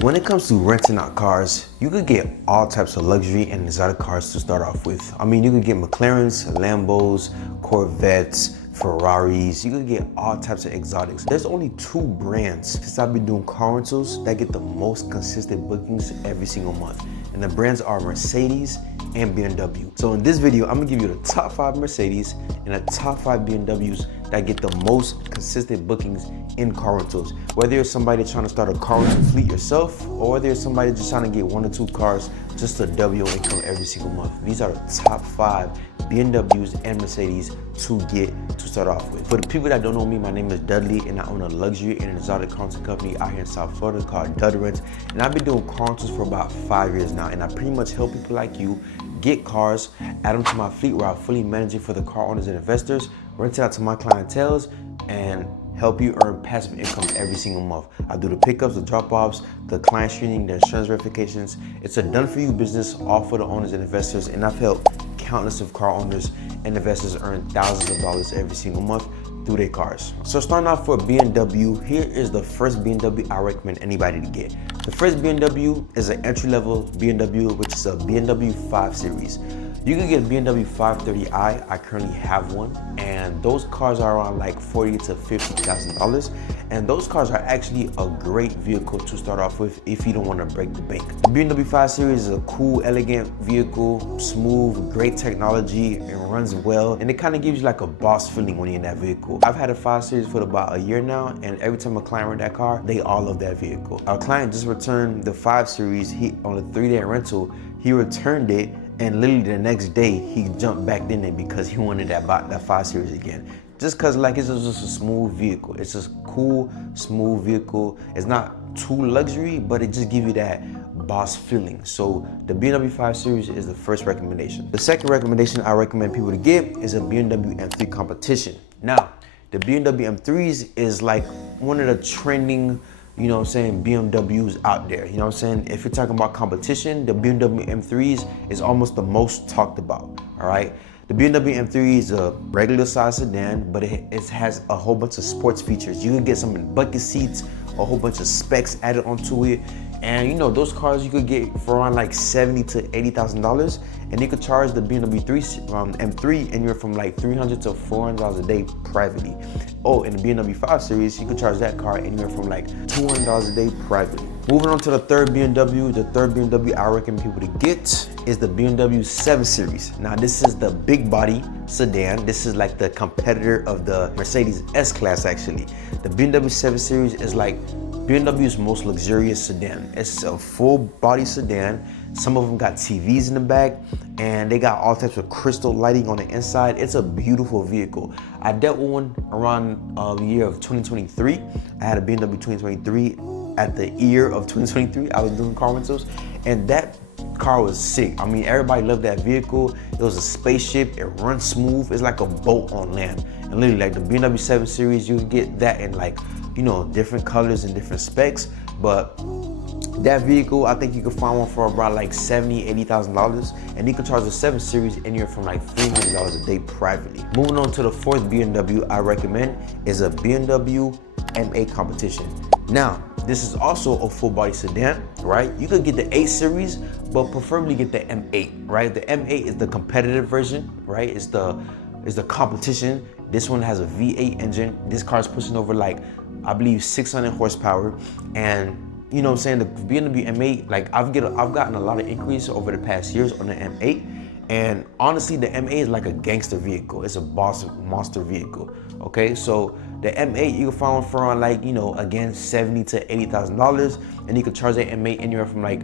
When it comes to renting out cars, you could get all types of luxury and exotic cars to start off with. I mean, you could get McLarens, Lambos, Corvettes, Ferraris. You could get all types of exotics. There's only two brands since I've been doing car rentals that get the most consistent bookings every single month. And the brands are Mercedes and BMW. So in this video, I'm gonna give you the top 5 Mercedes and the top 5 BMWs that get the most consistent bookings in car rentals. Whether you're somebody trying to start a car rental fleet yourself, or whether you're somebody just trying to get 1 or 2 cars just to double your income every single month. These are the top 5 BMWs and Mercedes to get to start off with. For the people that don't know me, my name is Dudley and I own a luxury and exotic car rental company out here in South Florida called Dud Rent. And I've been doing car rentals for about 5 years now, and I pretty much help people like you get cars, add them to my fleet where I'm fully managing for the car owners and investors, rent it out to my clientels, and help you earn passive income every single month. I do the pickups, the drop-offs, the client screening, the insurance verifications. It's a done-for-you business, all for the owners and investors, and I've helped countless of car owners and investors earn thousands of dollars every single month through their cars. So starting off for BMW, here is the first BMW I recommend anybody to get. The first BMW is an entry-level BMW, which is a BMW 5 Series. You can get a BMW 530i. I currently have one, and those cars are around like $40,000 to $50,000. And those cars are actually a great vehicle to start off with if you don't want to break the bank. The BMW 5 Series is a cool, elegant vehicle, smooth, great technology, it runs well, and it kind of gives you like a boss feeling when you're in that vehicle. I've had a 5 Series for about a year now, and every time a client rent that car, they all love that vehicle. Our client just returned the 5 Series. On a 3-day rental, he returned it, and literally the next day he jumped back in it because he wanted that 5 Series again. Just cause like it's just a smooth vehicle. It's just cool, smooth vehicle. It's not too luxury, but it just gives you that boss feeling. So the BMW 5 Series is the first recommendation. The second recommendation I recommend people to get is a BMW M3 Competition. Now, the BMW M3s is like one of the trending, you know what I'm saying, BMWs out there. You know what I'm saying? If you're talking about competition, the BMW M3s is almost the most talked about, all right? The BMW M3 is a regular size sedan, but it has a whole bunch of sports features. You can get some bucket seats, a whole bunch of specs added onto it. And you know, those cars you could get for around like $70,000 to $80,000, and you could charge the BMW M3 anywhere from like $300 to $400 a day privately. Oh, in the BMW 5 Series, you could charge that car anywhere from like $200 a day privately. Moving on to the third BMW, the third BMW I recommend people to get is the BMW 7 Series. Now this is the big body sedan. This is like the competitor of the Mercedes S-Class actually. The BMW 7 Series is like BMW's most luxurious sedan. It's a full body sedan. Some of them got TVs in the back, and they got all types of crystal lighting on the inside. It's a beautiful vehicle. I dealt with one around the year of 2023. I had a BMW 2023 at the year of 2023. I was doing car rentals, and that car was sick. I mean, everybody loved that vehicle. It was a spaceship. It runs smooth. It's like a boat on land. And literally, like the BMW 7 Series, you can get that in like, you know, different colors and different specs. But that vehicle, I think you can find one for about like $70,000, $80,000, and you can charge the 7 Series anywhere from like $300 a day privately. Moving on to the fourth BMW I recommend is a BMW M8 Competition. Now, this is also a full body sedan, right? You could get the 8 Series, but preferably get the M8, right? The M8 is the competitive version, right? It's the competition. This one has a V8 engine. This car is pushing over like, I believe 600 horsepower. And you know what I'm saying, the BMW M8, like I've gotten a lot of inquiries over the past years on the M8. And honestly, the M8 is like a gangster vehicle. It's a boss monster vehicle, okay? So the M8, you can find one for around like, you know, again, $70,000 to $80,000, and you can charge that M8 anywhere from like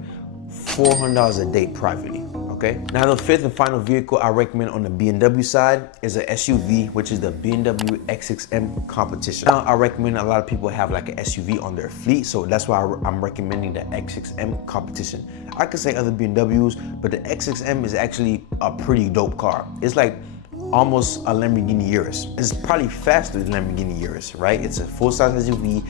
$400 a day privately, okay? Now the fifth and final vehicle I recommend on the BMW side is an SUV, which is the BMW X6M Competition. Now I recommend a lot of people have like an SUV on their fleet, so that's why I'm recommending the X6M Competition. I could say other BMWs, but the X6M is actually a pretty dope car. It's like almost a Lamborghini Urus. It's probably faster than Lamborghini Urus, right? It's a full-size SUV,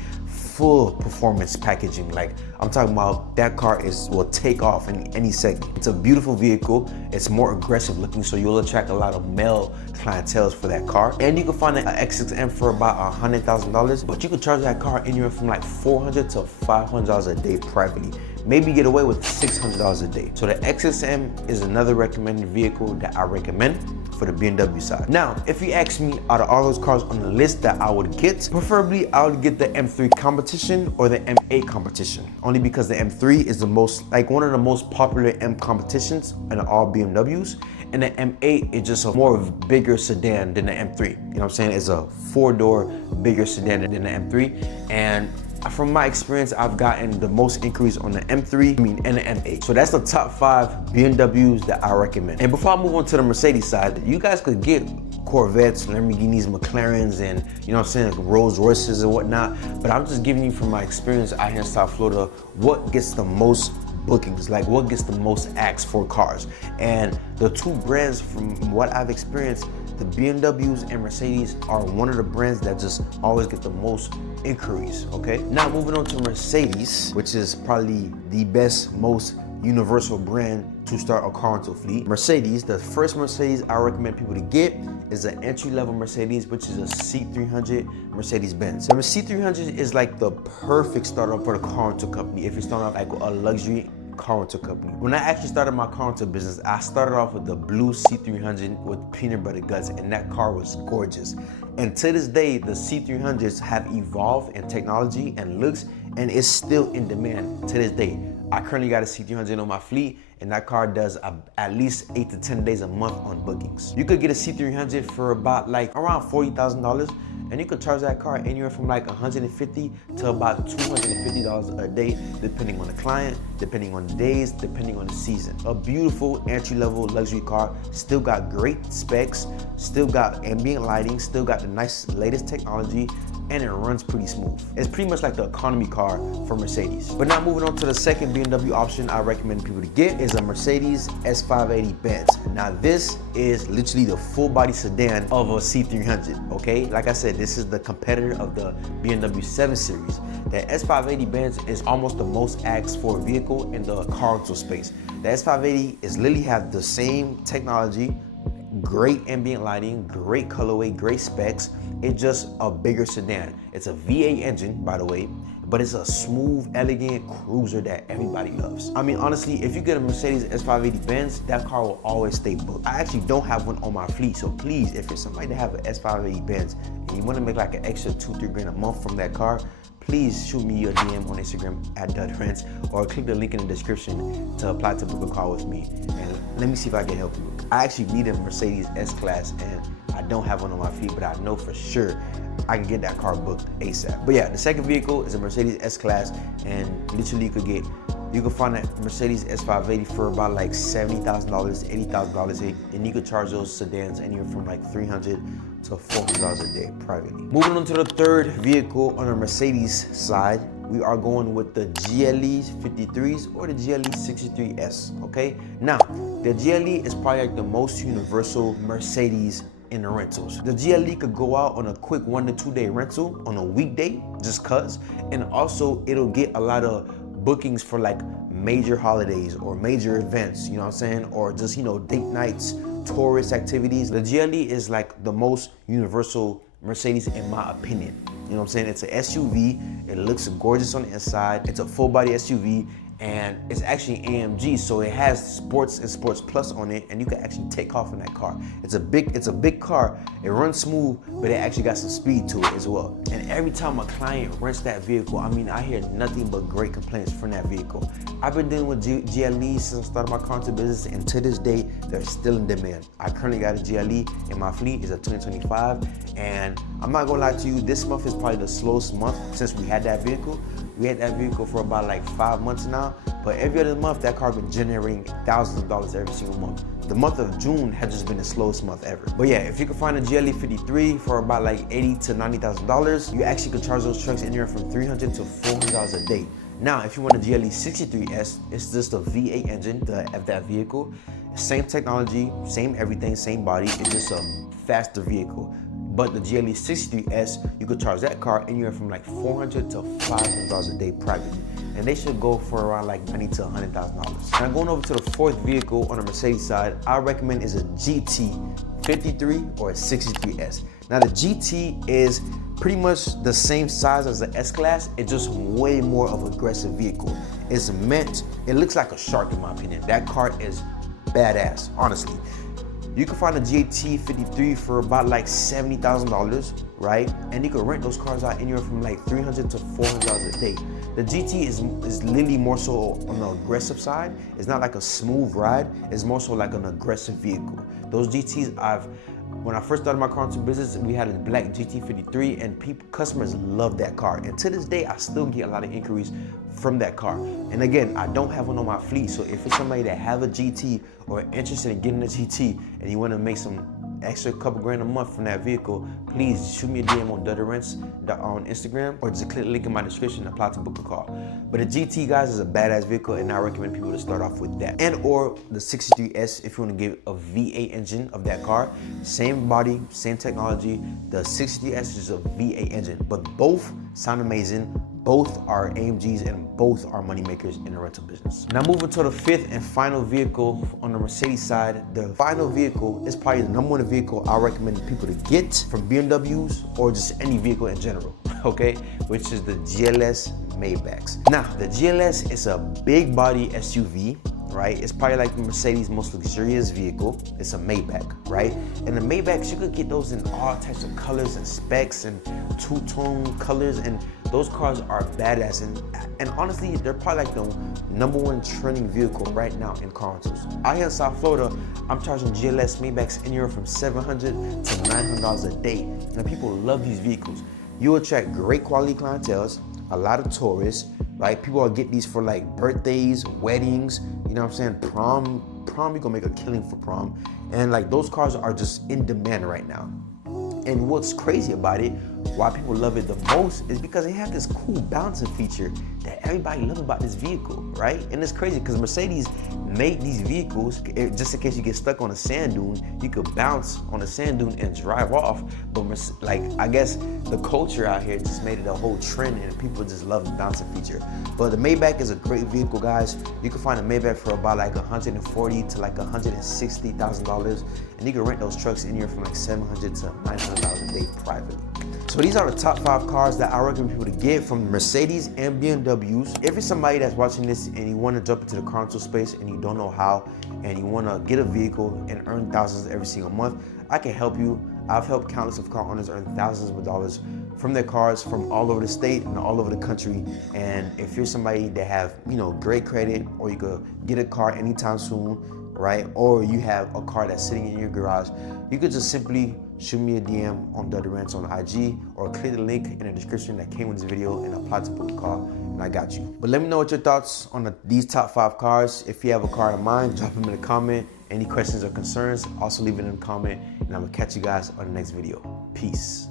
full performance packaging. Like, I'm talking about that car will take off in any segment. It's a beautiful vehicle. It's more aggressive looking, so you'll attract a lot of male clientele for that car. And you can find an X6M for about $100,000, but you can charge that car anywhere from like $400 to $500 a day privately. Maybe get away with $600 a day. So the X6M is another recommended vehicle that I recommend for the BMW side. Now, if you ask me, out of all those cars on the list that I would get, preferably I would get the M3 competition or the M8 competition. Only because the M3 is one of the most popular M competitions in all BMWs. And the M8 is just a more bigger sedan than the M3. You know what I'm saying? It's a 4-door bigger sedan than the M3. And from my experience, I've gotten the most inquiries on the M3, and the M8. So that's the top 5 BMWs that I recommend. And before I move on to the Mercedes side, you guys could get Corvettes, Lamborghinis, McLarens, and you know what I'm saying, like Rolls Royces and whatnot. But I'm just giving you from my experience out here in South Florida, what gets the most bookings, like what gets the most asked for cars. And the two brands, from what I've experienced, the BMWs and Mercedes are one of the brands that just always get the most inquiries, okay? Now moving on to Mercedes, which is probably the best, most universal brand to start a car rental fleet. Mercedes, the first Mercedes I recommend people to get is an entry-level Mercedes, which is a C300 Mercedes-Benz. So the C300 is like the perfect startup for the car rental company if you're starting off like a luxury car rental company. When I actually started my car rental business, I started off with the blue C300 with peanut butter guts, and that car was gorgeous. And to this day, the C300s have evolved in technology and looks, and it's still in demand to this day. I currently got a C300 on my fleet, and that car does at least 8 to 10 days a month on bookings. You could get a C300 for about like around $40,000, and you could charge that car anywhere from like $150 to about $250 a day, depending on the client, depending on the days, depending on the season. A beautiful entry-level luxury car, still got great specs, still got ambient lighting, still got the nice latest technology, and it runs pretty smooth. It's pretty much like the economy car for Mercedes. But now moving on to the second BMW option I recommend people to get is a Mercedes S580 Benz. Now this is literally the full body sedan of a C300, okay? Like I said, this is the competitor of the BMW 7 Series. The S580 Benz is almost the most asked for vehicle in the car rental space. The S580 is literally have the same technology, great ambient lighting, great colorway, great specs. It's just a bigger sedan. It's a V8 engine, by the way, but it's a smooth, elegant cruiser that everybody loves. I mean, honestly, if you get a Mercedes S580 Benz, that car will always stay booked. I actually don't have one on my fleet, so please, if you're somebody that have an S580 Benz and you want to make like an extra $2-3 grand a month from that car, please shoot me a DM on Instagram at @DudRents, or click the link in the description to apply to book a car with me, and let me see if I can help you. I actually need a Mercedes S-Class, and I don't have one on my fleet, but I know for sure I can get that car booked ASAP. But yeah, the second vehicle is a Mercedes S-Class, and literally you can find that Mercedes S580 for about like $70,000, $80,000, and you could charge those sedans anywhere from like $300 to $400 a day privately. Moving on to the third vehicle on the Mercedes side, we are going with the GLE 53s or the GLE 63S, okay? Now, the GLE is probably like the most universal Mercedes in the rentals. The GLE could go out on a quick 1 to 2 day rental on a weekday, just cuz, and also it'll get a lot of bookings for like major holidays or major events, you know what I'm saying? Or just, you know, date nights, tourist activities. The GLE is like the most universal Mercedes in my opinion. You know what I'm saying? It's an SUV, it looks gorgeous on the inside, it's a full body SUV, and it's actually AMG, so it has Sports and Sports Plus on it, and you can actually take off in that car. It's a big car. It runs smooth, but it actually got some speed to it as well. And every time a client rents that vehicle, I mean, I hear nothing but great complaints from that vehicle. I've been dealing with GLEs since I started my car rental business, and to this day, they're still in demand. I currently got a GLE in my fleet. It's a 2025, and I'm not gonna lie to you, this month is probably the slowest month since we had that vehicle. We had that vehicle for about like 5 months now, but every other month that car been generating thousands of dollars every single month. The month of June had just been the slowest month ever. But yeah, if you can find a GLE 53 for about like $80,000 to $90,000, you actually could charge those trucks anywhere from $300 to $400 a day. Now, if you want a GLE 63S, it's just a V8 engine of that vehicle. Same technology, same everything, same body. It's just a faster vehicle. But the GLE 63S, you could charge that car anywhere from like $400 to $500 a day privately. And they should go for around like $90,000 to $100,000. Now going over to the fourth vehicle on the Mercedes side, I recommend is a GT 53 or a 63S. Now the GT is pretty much the same size as the S-Class, it's just way more of an aggressive vehicle. It looks like a shark in my opinion. That car is badass, honestly. You can find a GT 53 for about like $70,000, right? And you can rent those cars out anywhere from like $300 to $400 a day. The GT is literally more so on the aggressive side. It's not like a smooth ride, it's more so like an aggressive vehicle. Those GTs when I first started my car rental business, we had a black GT53 and customers loved that car. And to this day, I still get a lot of inquiries from that car. And again, I don't have one on my fleet. So if it's somebody that have a GT or interested in getting a GT and you want to make some extra couple grand a month from that vehicle, please shoot me a DM on Dirty Rents on Instagram, or just click the link in my description and apply to book a call. But the GT, guys, is a badass vehicle, and I recommend people to start off with that. And or the 63S if you want to get a V8 engine of that car. Same body, same technology. The 63S is a V8 engine, but both sound amazing. Both are AMGs and both are money makers in the rental business. Now moving to the fifth and final vehicle on the Mercedes side, the final vehicle is probably the number one vehicle I recommend people to get from BMWs or just any vehicle in general, okay? Which is the GLS Maybachs. Now, the GLS is a big body SUV, right? It's probably like the Mercedes' most luxurious vehicle. It's a Maybach, right? And the Maybachs, you could get those in all types of colors and specs and two-tone colors, and those cars are badass. And honestly, they're probably like the number one trending vehicle right now in car rentals. Out here in South Florida, I'm charging GLS Maybachs anywhere from $700 to $900 a day. And people love these vehicles. You attract great quality clientele, a lot of tourists, right? People will get these for like birthdays, weddings, you know what I'm saying? Prom, you gonna make a killing for prom. And like those cars are just in demand right now. And what's crazy about it, why people love it the most, is because they have this cool bouncing feature that everybody loves about this vehicle, right? And it's crazy because Mercedes made these vehicles, just in case you get stuck on a sand dune, you could bounce on a sand dune and drive off. But like, I guess the culture out here just made it a whole trend and people just love the bouncing feature. But the Maybach is a great vehicle, guys. You can find a Maybach for about like $140,000 to like $160,000. And you can rent those trucks anywhere from like $700 to $900 a day privately. So these are the top 5 cars that I recommend people to get from Mercedes and BMWs. If you're somebody that's watching this and you want to jump into the car rental space and you don't know how, and you want to get a vehicle and earn thousands every single month, I can help you. I've helped countless of car owners earn thousands of dollars from their cars from all over the state and all over the country. And if you're somebody that have, great credit, or you could get a car anytime soon, right? Or you have a car that's sitting in your garage, you could just simply shoot me a DM on Dirty Rants on IG, or click the link in the description that came with this video and apply to book a call, and I got you. But let me know what your thoughts on these top 5 cars. If you have a car in mind, drop them in the comment. Any questions or concerns, also leave it in the comment, and I'm gonna catch you guys on the next video. Peace.